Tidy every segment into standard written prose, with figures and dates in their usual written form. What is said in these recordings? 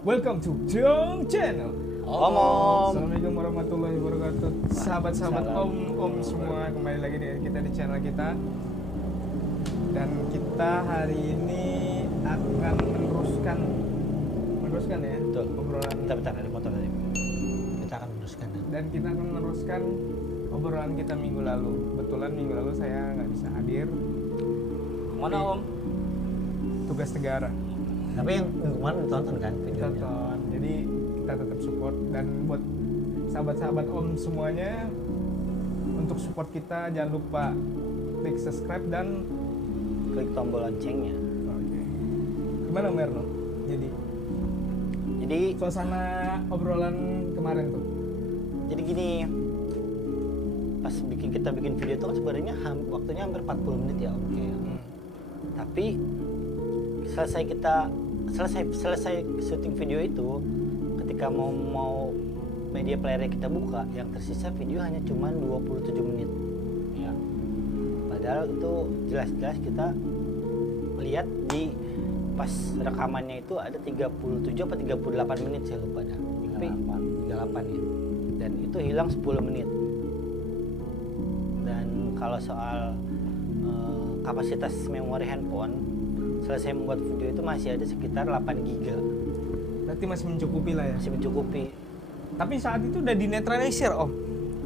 Welcome to Jong Channel. Om. Assalamualaikum warahmatullahi wabarakatuh. Sahabat-sahabat Waalaikumsalam. om semua, kembali lagi dengan kita di channel kita. Dan kita hari ini akan meneruskan ya Betul. obrolan. Bentar, ada motor tadi. Kita akan meneruskan. Dan kita akan meneruskan obrolan kita minggu lalu. Kebetulan minggu lalu saya nggak bisa hadir. Mana Om? Tugas negara. Tapi yang kemarin ditonton kan videonya? Tonton. Jadi kita tetap support, dan buat sahabat-sahabat om semuanya, untuk support kita jangan lupa klik subscribe dan Klik tombol loncengnya. oke. Gimana Merno? Jadi suasana obrolan kemarin tuh. Jadi gini, pas kita bikin video itu kan sebenarnya waktunya hampir 40 menit ya, oke. Tapi selesai syuting video itu, ketika mau media player kita buka, yang tersisa video hanya cuma 27 menit. Ya. Padahal itu jelas-jelas kita melihat di pas rekamannya itu ada 37 apa 38 menit, saya lupa dah. Tapi 38 ya. Dan itu hilang 10 menit. Dan kalau soal kapasitas memori handphone, selesai membuat video itu masih ada sekitar 8 giga. Berarti masih mencukupi lah ya. Masih mencukupi. Tapi saat itu udah dinetralisir om.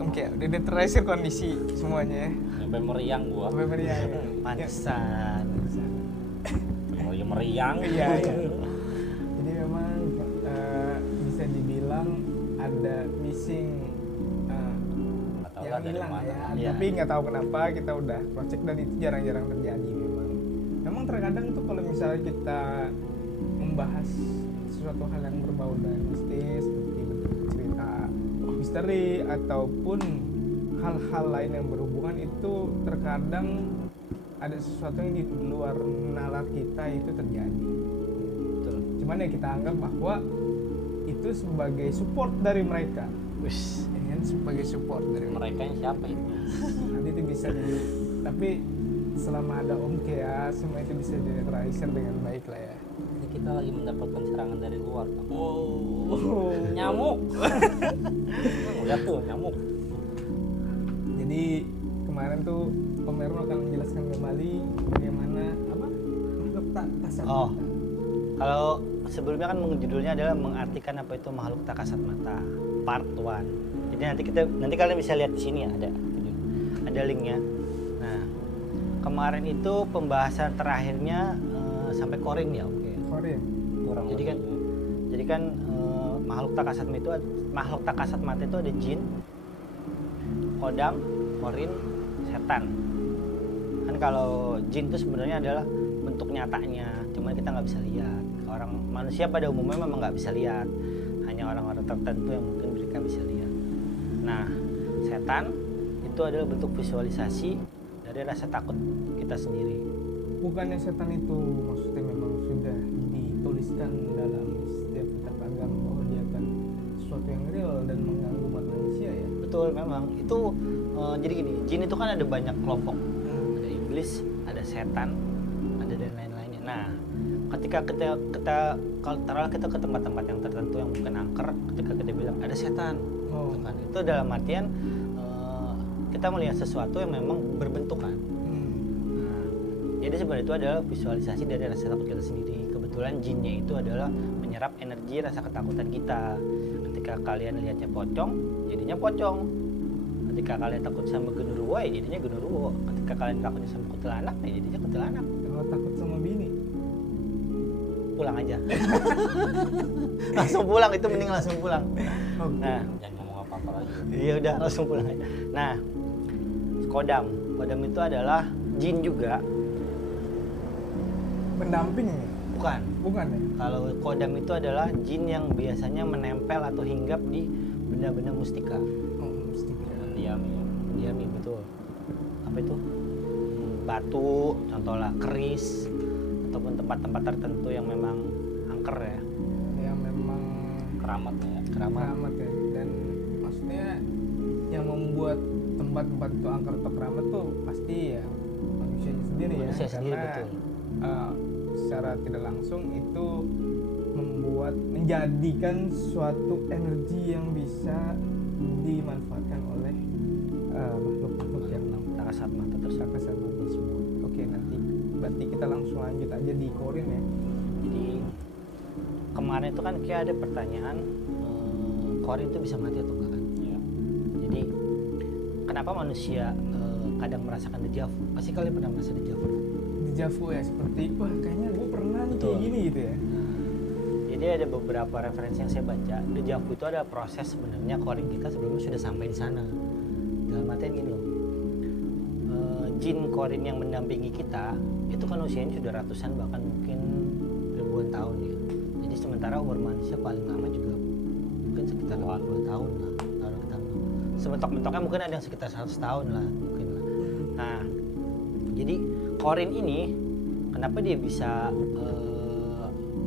Oke, udah dinetralisir kondisi semuanya ya. Sampai meriang gua. Sampai meriah ya. Pantesan. Meriang. Iya. Jadi memang bisa dibilang ada missing Nggak tahu yang lah dari hilang mana. ya. Iya. Tapi nggak tahu kenapa kita udah cross check dan itu jarang-jarang terjadi memang. Memang terkadang tuh kalau misalnya kita membahas sesuatu hal yang berbau dengan mistis, seperti cerita misteri ataupun hal-hal lain yang berhubungan, itu terkadang ada sesuatu yang di luar nalar kita itu terjadi. Betul. Cuman ya kita anggap bahwa itu sebagai support dari mereka. Wis. Ya kan, sebagai support dari mereka. Mereka yang siapa itu? Nanti itu bisa tapi selama ada Om Kea, semua itu bisa dinetralisir dengan baik lah ya. Jadi kita lagi mendapatkan serangan dari luar. Oh. Nyamuk. Lihat tuh nyamuk. Jadi kemarin tuh Om Erno akan menjelaskan kembali bagaimana makhluk tak kasat Oh. mata. Kalau sebelumnya kan judulnya adalah mengartikan apa itu makhluk tak kasat mata, part 1. Jadi nanti kalian bisa lihat di sini ya, ada linknya. Nah, kemarin itu pembahasan terakhirnya sampai korin ya, oke. Korea. Kurang Jadi kan makhluk tak kasat mata itu ada jin, kodam, korin, setan. Kan kalau jin itu sebenarnya adalah bentuk nyatanya, cuman kita nggak bisa lihat. Orang manusia pada umumnya memang nggak bisa lihat, hanya orang-orang tertentu yang mungkin mereka bisa lihat. Nah, setan itu adalah bentuk visualisasi dari rasa takut kita sendiri. Bukannya setan itu maksudnya memang sudah dituliskan dalam setiap kitab agama bahwa dia akan sesuatu yang real dan mengganggu umat manusia ya? Betul, memang itu jadi gini, jin itu kan ada banyak kelompok, ada iblis, ada setan, ada dan lain-lainnya. Nah, ketika kalau taruhlah kita ke tempat-tempat yang tertentu yang bukan angker, ketika kita bilang ada setan, gitu kan, itu dalam artian kita melihat sesuatu yang memang berbentukan. Nah, jadi sebenarnya itu adalah visualisasi dari rasa takut kita sendiri. Kebetulan jinnya itu adalah menyerap energi rasa ketakutan kita. Ketika kalian lihatnya pocong, jadinya pocong. Ketika kalian takut sama genderuwo, ya jadinya genderuwo. Ketika kalian takutnya sama kuntilanak, ya jadinya kuntilanak. Kalau takut sama bini, Pulang aja. Langsung pulang, itu mending langsung pulang. Nah, jangan ngomong apa-apa lagi. iya udah langsung pulang aja. Nah, kodam itu adalah jin juga. pendamping ya? Bukan ya? Kalau kodam itu adalah jin yang biasanya menempel atau hinggap di benda-benda mustika. Mustika. Mendiami, betul. Apa itu? Batu, contohnya keris, ataupun tempat-tempat tertentu yang memang angker ya. Yang memang Keramat ya. keramat ya. Dan maksudnya yang membuat tempat-tempat itu angker atau keramat tuh pasti ya manusianya sendiri ya. Manusia sendiri, Karena betul. secara tidak langsung itu membuat membuat menjadikan suatu energi yang bisa dimanfaatkan oleh makhluk-makhluk yang tak kasat mata tersebut. Oke, nanti berarti kita langsung lanjut aja di Korin ya. Jadi kemarin itu kan kayak ada pertanyaan, Korin itu bisa mati atau enggak kan? Iya. Jadi kenapa manusia kadang merasakan dejavu? Pasti kalian pernah merasa dejavu. Dejavu ya, seperti wah kayaknya gue pernah nih kayak Betul. gini gitu ya. Jadi ada beberapa referensi yang saya baca, dejavu itu adalah proses sebenarnya korin kita sebelumnya sudah sampai di sana. Dalam artian gini loh, jin korin yang mendampingi kita itu kan usianya sudah ratusan bahkan mungkin ribuan tahun ya. Jadi sementara umur manusia paling lama juga mungkin sekitar 80 tahun lah. Kalau kita sementok-mentoknya mungkin ada yang sekitar 100 tahun lah mungkin lah. Nah, jadi korin ini kenapa dia bisa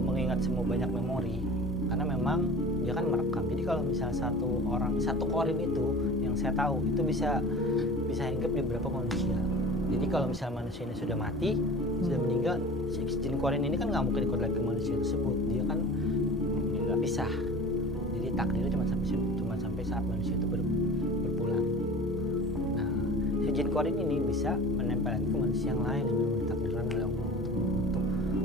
mengingat semua banyak memori, karena memang dia kan merekam. Jadi kalau misalnya satu korin itu yang saya tahu itu bisa hinggap di beberapa manusia. Jadi kalau misalnya manusia ini sudah mati, sudah meninggal, si jin korin ini kan nggak mungkin ikut lagi ke manusia tersebut, dia kan nggak pisah. Jadi takdirnya cuma sampai saat manusia itu berpulang. Nah, si jin korin ini bisa menempel lagi ke manusia yang lain yang memang ditakdirkan oleh Allah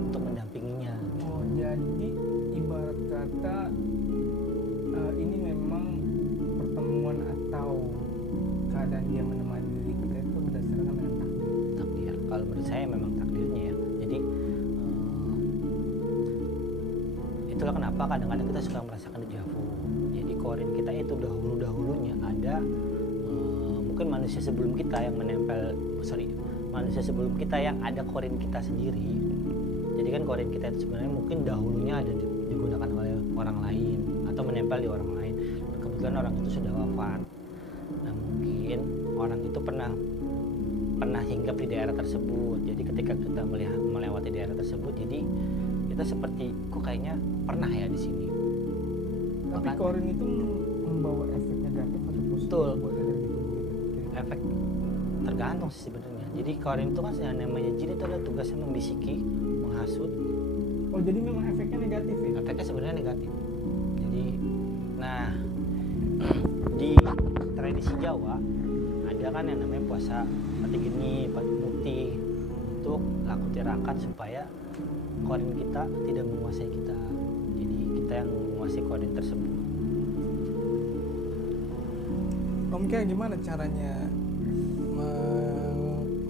untuk mendampinginya. Oh, jadi ibarat kata ini memang pertemuan atau keadaan dia menemani diri kita itu berdasarkan dengan Takdir. Kalau menurut saya memang takdirnya ya. Jadi itulah kenapa kadang-kadang kita suka merasakan dejavu. Jadi korin kita itu dahulunya ada mungkin manusia sebelum kita yang manusia sebelum kita yang ada korin kita sendiri. Jadi kan korin kita itu sebenarnya mungkin dahulunya ada digunakan oleh orang lain atau menempel di orang lain. Dan kebetulan orang itu sudah wafat. Nah mungkin orang itu pernah hinggap di daerah tersebut. Jadi ketika kita melewati daerah tersebut, jadi kita seperti kok kayaknya pernah ya di sini. tapi korin itu membawa efek negatif atau positif Betul. buat energi tubuh kita. Efek tergantung sih sebenarnya. Jadi korin itu kan yang namanya jin itu adalah tugasnya membisiki, menghasut. Oh, jadi memang efeknya negatif ya? Efeknya sebenarnya negatif. Jadi, nah di tradisi Jawa ada kan yang namanya puasa pati geni, pati mukti untuk laku tirakat supaya korin kita tidak menguasai kita. Jadi kita yang menguasai korin tersebut. Om Kia gimana caranya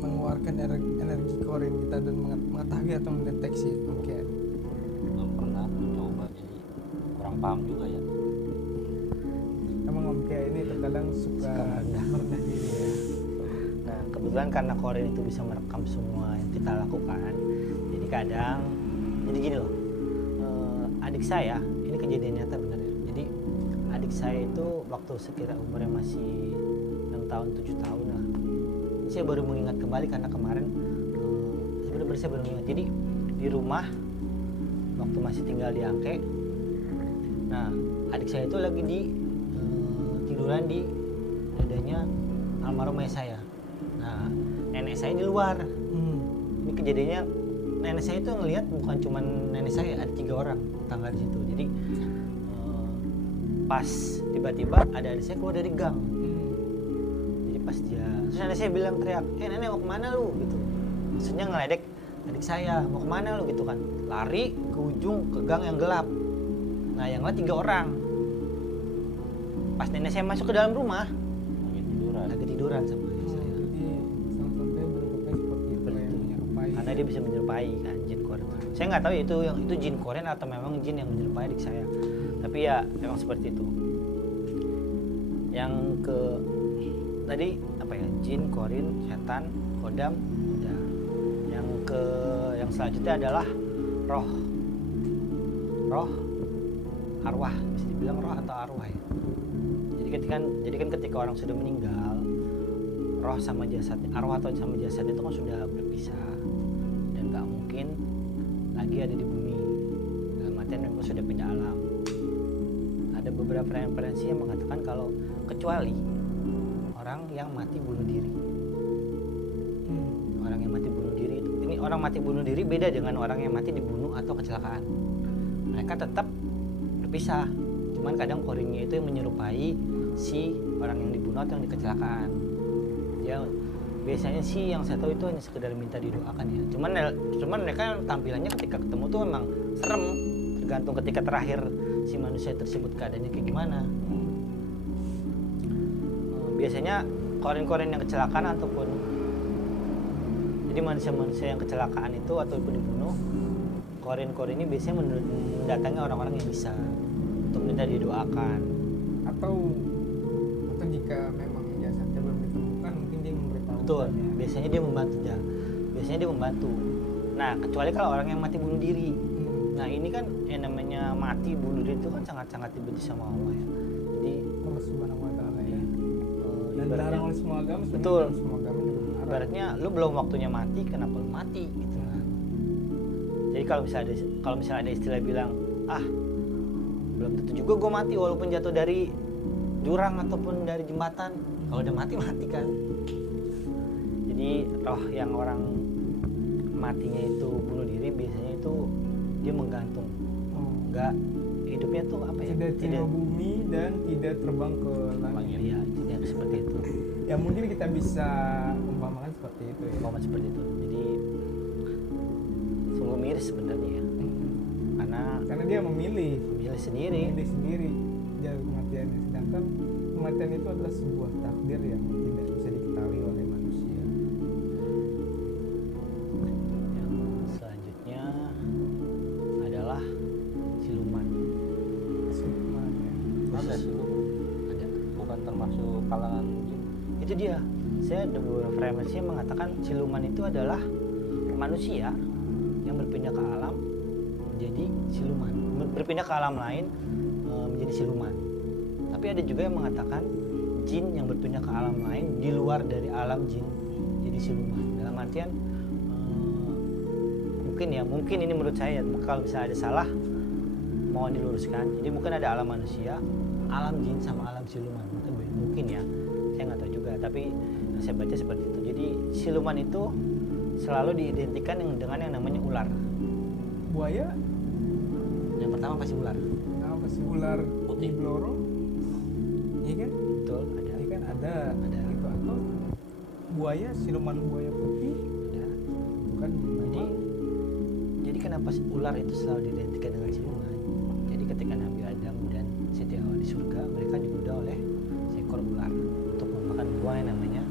mengeluarkan energi korin kita dan mengetahui atau mendeteksi, Om Kia? Belum pernah mencoba, jadi kurang paham juga ya. Emang Om Kia ini terkadang suka merendah diri ya. Nah kebetulan karena korin itu bisa merekam semua yang kita lakukan, jadi kadang jadi gini loh, adik saya ini kejadian nyata bener ya. Jadi adik saya itu waktu sekira umurnya masih 6 tahun 7 tahun lah, saya baru mengingat kembali karena kemarin sebenarnya saya baru mengingat. Jadi di rumah waktu masih tinggal di Angke, nah adik saya itu lagi tiduran di dadanya almarhum ayah saya. Nah nenek saya di luar. Ini kejadiannya nenek saya itu ngelihat bukan cuma nenek saya, ada 3 orang tetangga di situ. Jadi pas tiba-tiba ada adik saya keluar dari gang. Jadi pas terus nenek saya bilang teriak, nenek mau kemana lu gitu. Maksudnya ngeledek adik saya, mau kemana lu gitu kan. Lari ke ujung ke gang yang gelap. Nah yang lain 3 orang. Pas nenek saya masuk ke dalam rumah, lagi tiduran sama ayah saya. Jadi salah satunya bentuknya seperti itu ya, yang menyerupai. Karena dia bisa menyerupai kan jin korin. Saya nggak tahu itu jin korin atau memang jin yang menyerupai adik saya. Tapi ya memang seperti itu. Yang ke tadi apa ya, jin, korin, setan, kodam, udah. Yang selanjutnya adalah roh, arwah, bisa dibilang roh atau arwah ya. Jadi kan ketika orang sudah meninggal, roh sama jasad, arwah atau sama jasad itu kan sudah berpisah dan nggak mungkin lagi ada di bumi. Dalam artian memang sudah pindah alam. Ada beberapa referensi yang mengatakan kalau kecuali orang yang mati bunuh diri. Orang yang mati bunuh diri itu, ini orang mati bunuh diri beda dengan orang yang mati dibunuh atau kecelakaan. Mereka tetap terpisah. Cuman kadang korinnya itu yang menyerupai si orang yang dibunuh atau yang kecelakaan. Ya biasanya sih yang saya tahu itu hanya sekedar minta didoakan ya. Cuman mereka tampilannya ketika ketemu tuh memang serem, tergantung ketika terakhir si manusia tersebut keadaannya kayak gimana. Biasanya korin-korin yang kecelakaan ataupun jadi manusia-manusia yang kecelakaan itu ataupun dibunuh, korin-korin ini biasanya mendatangi orang-orang yang bisa untuk minta didoakan. Atau jika memang jasadnya belum ditemukan, mungkin dia memberitahu. Betul, biasanya dia membantu ya. Biasanya dia membantu. Nah, kecuali kalau orang yang mati bunuh diri. Nah, ini kan yang namanya mati bunuh diri itu kan sangat-sangat dibenci sama Allah ya. Jadi Allah Subhanahu wa taala ya. Dan ibaratnya- dilarang oleh semua agama. Betul. Semua agama juga melarang. ibaratnya lu belum waktunya mati, kenapa lu mati gitu kan. Jadi kalau misalnya ada istilah bilang, belum tentu juga gue mati walaupun jatuh dari jurang ataupun dari jembatan. Kalau udah mati kan. Jadi roh yang orang matinya itu bunuh diri biasanya itu dia menggantung, nggak hidupnya tuh apa ya? Tidak terima bumi dan tidak terbang ke langit. Iya, yang seperti itu. Ya mungkin kita bisa umpamakan seperti itu ya. Momen seperti itu. Jadi sungguh miris sebenarnya ya. Karena dia memilih sendiri. jalur kematiannya, sedangkan kematian itu adalah sebuah takdir yang tidak bisa diketahui oleh manusia. Yang selanjutnya adalah siluman. Siluman ya. Ada sih lu, Ada. bukan termasuk kalangan jin. Itu dia. Saya ada beberapa referensi yang mengatakan siluman itu adalah manusia yang berpindah ke alam menjadi siluman, berpindah ke alam lain menjadi siluman. Tapi ada juga yang mengatakan jin yang berpindah ke alam lain di luar dari alam jin jadi siluman. Dalam artian mungkin ini menurut saya, kalau bisa ada salah mohon diluruskan. Jadi mungkin ada alam manusia, alam jin sama alam siluman. Mungkin ya, saya nggak tahu juga. Tapi yang saya baca seperti itu. Jadi siluman itu selalu diidentikan dengan yang namanya ular. Buaya Yang pertama pasti ular. apa sih, ular putih bloro? Iya kan? Betul, ada. Iya kan ada. Ada. Itu atau buaya, siluman buaya putih Ada. bukan? Jadi kenapa ular itu selalu diidentikan dengan siluman? Jadi ketika Nabi Adam dan Siti Hawa di surga, mereka digoda oleh seekor ular untuk memakan buah yang namanya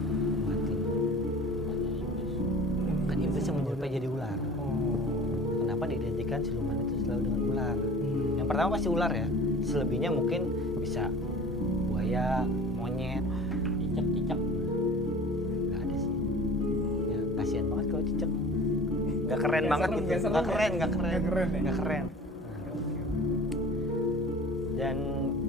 batin. Hanya iblis. Kan iblis yang menyerupai jadi ular. Kenapa diidentikan siluman itu selalu dengan ular? Yang pertama pasti ular ya. Selebihnya mungkin bisa buaya, monyet. Cicak. Nggak ada sih. Ya kasihan banget kalau cicak. Nggak keren Nggak banget serem, gitu. nggak serem Nggak ya? keren. Nggak keren ya? Nggak keren. Dan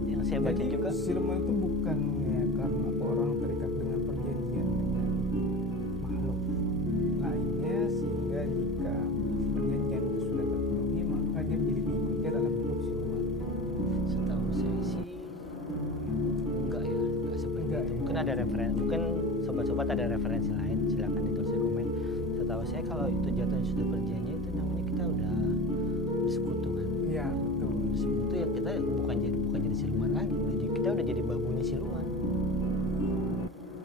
yang saya baca Jadi juga siluman itu bukannya karena orang terikat dengan perjanjian dengan makhluk lainnya, sehingga jika perjanjian itu sudah terpenuhi maka dia menjadi pengikutnya dalam bentuk siluman. setahu saya sih enggak ya, enggak seperti Enggak itu. ya? Mungkin ada referensi, mungkin sobat-sobat ada referensi lain, silakan ditulis di komen. Setahu saya kalau itu jatuhnya sudah perjanjian itu namanya kita udah bersekutu kan. Iya betul. Bersekutu ya kita bukan jadi siluman lagi, kita udah jadi babuni siluman.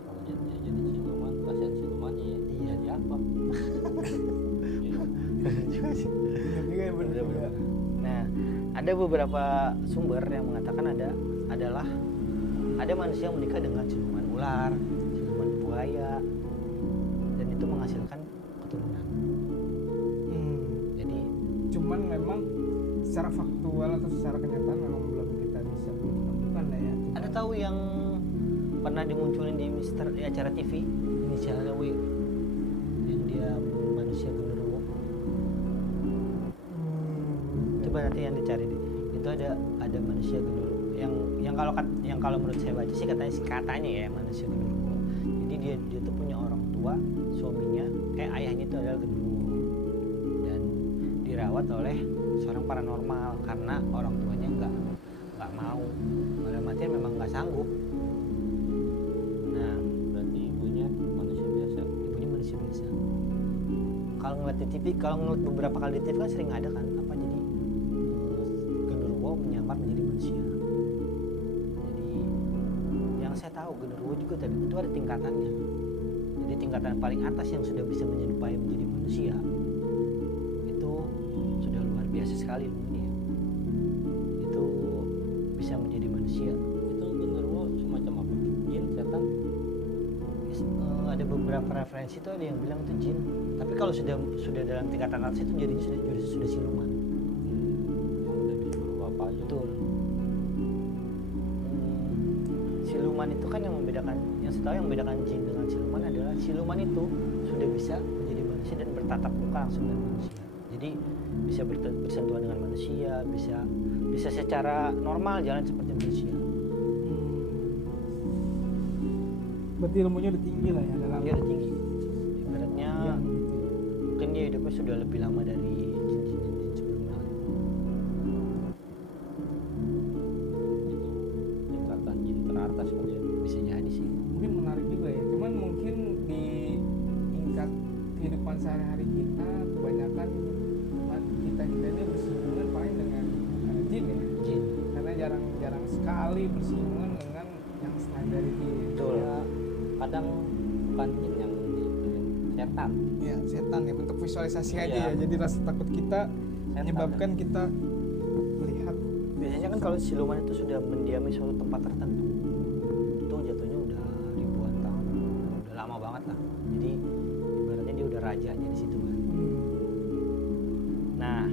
Kalau jadi siluman, kasihan silumannya ya. Iya. Jadi apa? Juga sih. Iya juga ya, bener juga. Nah, ada beberapa sumber yang mengatakan ada manusia yang menikah dengan siluman ular, siluman buaya, dan itu menghasilkan keturunan. Jadi Cuman memang secara faktual atau secara kenyataan memang belum kita bisa menemukan lah ya. Cuman- ada tahu yang pernah dimunculin di acara TV inisialnya W, yang dia manusia genderuwo. Coba nanti yang dicari deh. Itu ada manusia genderuwo yang kalau menurut saya baca sih katanya ya manusia genderuwo. Jadi dia tuh punya orang tua, suaminya ayahnya itu adalah genderuwo dan dirawat oleh seorang paranormal karena orang tuanya nggak mau, dalam artian memang nggak sanggup. Nah, Berarti ibunya manusia biasa. ibunya manusia biasa. Kalau ngeliat di TV, kalau ngeliat beberapa kali di TV kan sering ada kan apa jadi genderuwo menyamar menjadi manusia. Jadi yang saya tahu genderuwo juga tadi itu ada tingkatannya. Jadi tingkatan paling atas yang sudah bisa menyerupai menjadi manusia itu sudah luar biasa sekali ini ya. Itu bisa menjadi manusia. Itu genderuwo semacam apa? Jin, setan? Ada beberapa referensi itu ada yang bilang itu jin. Tapi kalau sudah dalam tingkatan atas itu jadinya sudah siluman. Yang udah bisa berubah apa aja. Betul. Siluman itu kan yang saya tahu yang membedakan jin dengan siluman adalah siluman itu sudah bisa menjadi manusia dan bertatap muka langsung dengan manusia. Jadi bisa bersentuhan dengan manusia, bisa secara normal jalan seperti manusia. Berarti ilmunya udah tinggi lah ya dalam Dia udah tinggi. Ibaratnya yang gitu. mungkin dia hidupnya sudah lebih lama dari jin-jin sebelumnya. Itu tingkatan jin teratas kali ya. Bisa jadi sih. Mungkin menarik juga ya. Cuman mungkin di tingkat kehidupan sehari-hari kita kebanyakan kita ini bersinggungan paling dengan jin ya. Jin. Karena jarang sekali bersinggungan dengan yang standar itu. Betul. Ya, kadang bukan jin yang diituin, setan. Ya setan ya bentuk visualisasi aja Iya. ya. Jadi rasa takut kita Setan. menyebabkan kita melihat. Biasanya kan kalau siluman itu sudah mendiami suatu tempat tertentu, itu jatuhnya udah ribuan tahun, udah lama banget lah. Jadi ibaratnya dia udah rajanya di situ kan. Nah,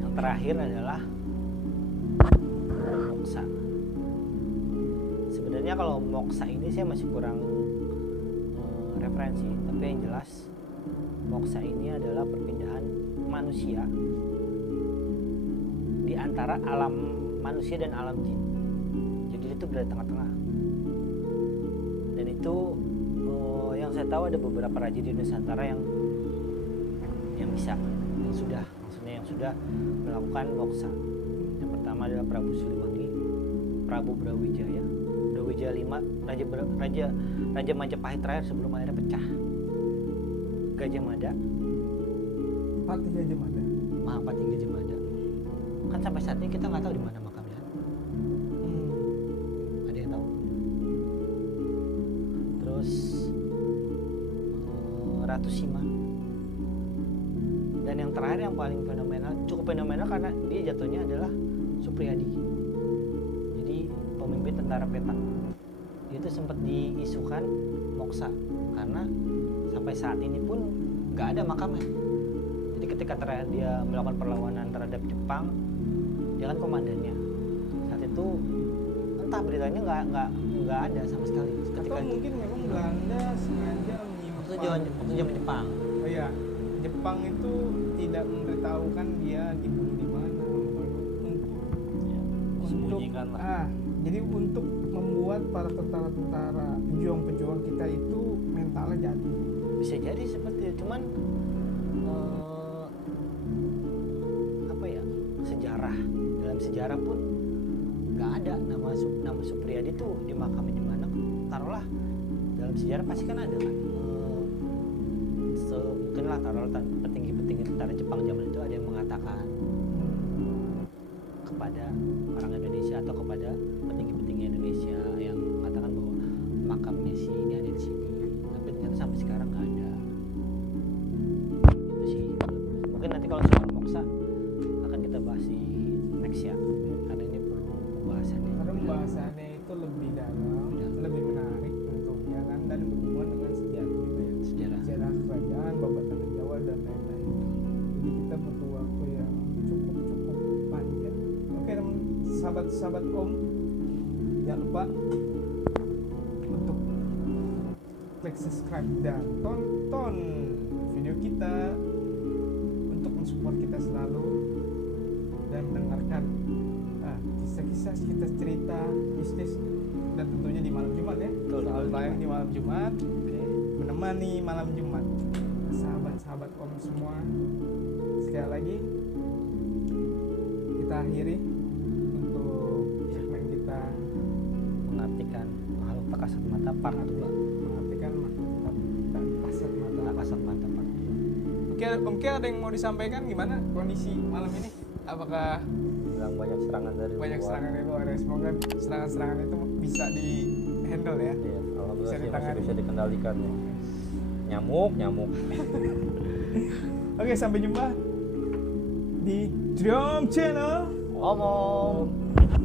yang terakhir adalah moksa. Sebenarnya kalau moksa ini saya masih kurang referensi, tapi yang jelas moksa ini adalah perpindahan manusia di antara alam manusia dan alam jin. Jadi itu berada di tengah-tengah. Dan itu yang saya tahu ada beberapa raja di Nusantara yang bisa, yang sudah melakukan moksa. Yang pertama adalah Prabu Siliwangi, Prabu Brawijaya 5, Raja Majapahit terakhir sebelum akhirnya pecah. Gajah Mada, Patih Gajah Mada. Mahapati Gajah Mada. Kan sampai saat ini kita nggak tahu di mana makamnya. Ada yang tahu? Terus Ratu Sima. Dan yang terakhir yang paling cukup fenomenal karena dia jatuhnya adalah Supriyadi. Jadi pemimpin tentara Petak. Dia itu sempat diisukan moksa karena sampai saat ini pun nggak ada makamnya. Jadi ketika terakhir dia melakukan perlawanan terhadap Jepang, dia kan komandannya. Saat itu entah beritanya nggak ada sama sekali. Atau mungkin memang Belanda sengaja menyimpan. Waktu zaman Jepang. Oh iya, Jepang itu tidak memberitahukan dia dibunuh di mana. Ya, disembunyikan lah. Jadi untuk membuat para tentara-tentara pejuang-pejuang kita itu mentalnya jatuh. Bisa jadi seperti itu, cuman dalam sejarah pun nggak ada nama Supriyadi itu dimakamin di mana. Taruhlah dalam sejarah pasti kan ada kan. Mungkin lah taruhlah petinggi-petinggi tentara Jepang zaman itu ada yang mengatakan kepada orang Indonesia atau kepada petinggi-petinggi Indonesia yang mengatakan bahwa makamnya si ini ada di sini, tapi ternyata sampai sekarang nggak ada. Itu sih. Mungkin nanti kalau soal moksa akan kita bahas di next ya, karena ini perlu pembahasannya. Karena pembahasannya itu lebih dalam, lebih menarik tentunya kan, dan berhubungan dengan sejarah juga ya. Sejarah kerajaan, babatan Jawa dan lain-lain. Jadi kita butuh waktu yang cukup panjang. Oke teman, sahabat-sahabat Om, jangan lupa untuk klik subscribe dan tonton video kita untuk mensupport kita selalu dan mendengarkan kisah-kisah kita cerita bisnis, dan tentunya di malam Jumat ya. Selalu tayang di malam Jumat. Menemani malam Jumat sahabat-sahabat Om semua. Sekali lagi kita akhiri untuk segmen kita Mengartikan makhluk tak kasat mata part 2. mengartikan makhluk tak kasat mata. Tak kasat mata part 2. Oke, Om Ki ada yang mau disampaikan, gimana kondisi malam ini? apakah bilang banyak serangan dari banyak luar. serangan dari luar ya? Semoga serangan-serangan itu bisa di handle ya. Iya, alhamdulillah Bisa sih masih ditangani. bisa dikendalikan ya. Nyamuk. Oke, sampai jumpa di Drum Channel. Ngomong.